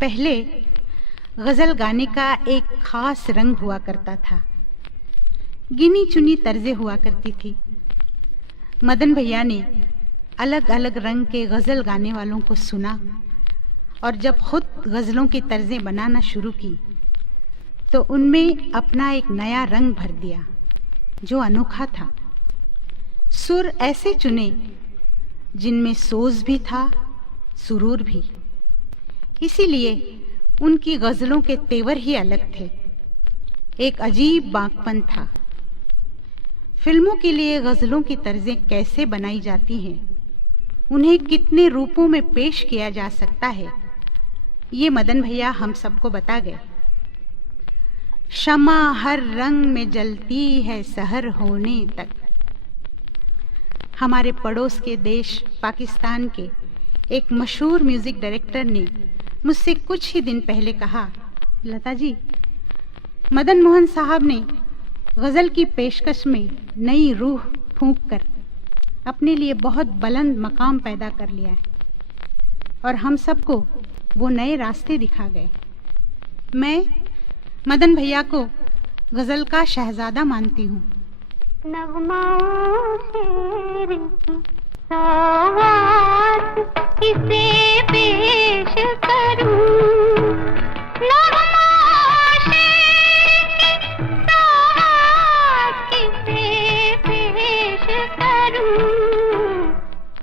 पहले गज़ल गाने का एक खास रंग हुआ करता था। गिनी चुनी तर्जें हुआ करती थी। मदन भैया ने अलग अलग रंग के गज़ल गाने वालों को सुना और जब खुद गज़लों की तर्जें बनाना शुरू की तो उनमें अपना एक नया रंग भर दिया जो अनोखा था। सुर ऐसे चुने जिनमें सोज भी था, सुरूर भी। इसीलिए उनकी गज़लों के तेवर ही अलग थे। एक अजीब बांकपन था। फिल्मों के लिए गज़लों की तर्जें कैसे बनाई जाती हैं, उन्हें कितने रूपों में पेश किया जा सकता है, ये मदन भैया हम सबको बता गए। शमा हर रंग में जलती है सहर होने तक। हमारे पड़ोस के देश पाकिस्तान के एक मशहूर म्यूजिक डायरेक्टर ने मुझसे कुछ ही दिन पहले कहा, लता जी, मदन मोहन साहब ने गज़ल की पेशकश में नई रूह फूंक कर अपने लिए बहुत बुलंद मकाम पैदा कर लिया है और हम सबको वो नए रास्ते दिखा गए। मैं मदन भैया को गज़ल का शहजादा मानती हूँ। नगमाओं शेर की सौगात किसे पेश करूं, नगमाओं शेर की सौगात किसे पेश करूं,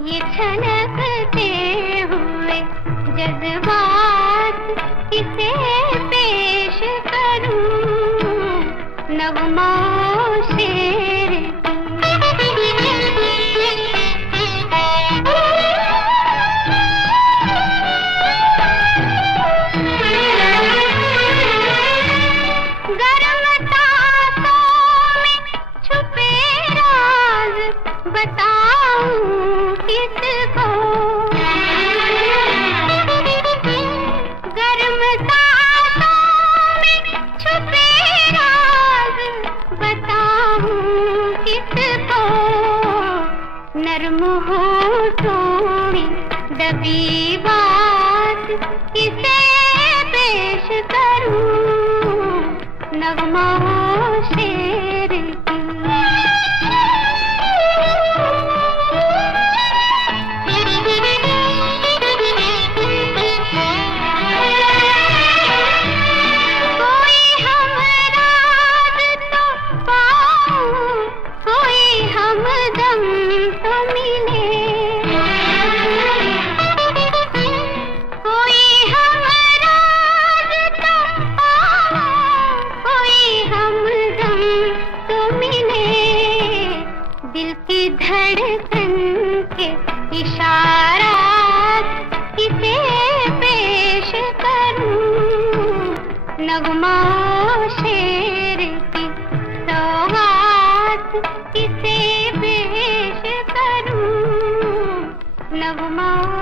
ये छनकते हुए जज्बात किसे पेश करूं, नगमाओं शेर नर्म होठों में दबी बात किसे पेश करूं, नगमाओं शेर की। कोई हमराज तो पाऊं, कोई हमदम तो मिले, कोई हमराज तो पाऊं, कोई हमदम तो मिले, दिल की धड़कन के इशारात किसे पेश करूं, नगमाओं शेर की सौगात किसे पेश करूं, नगमाओं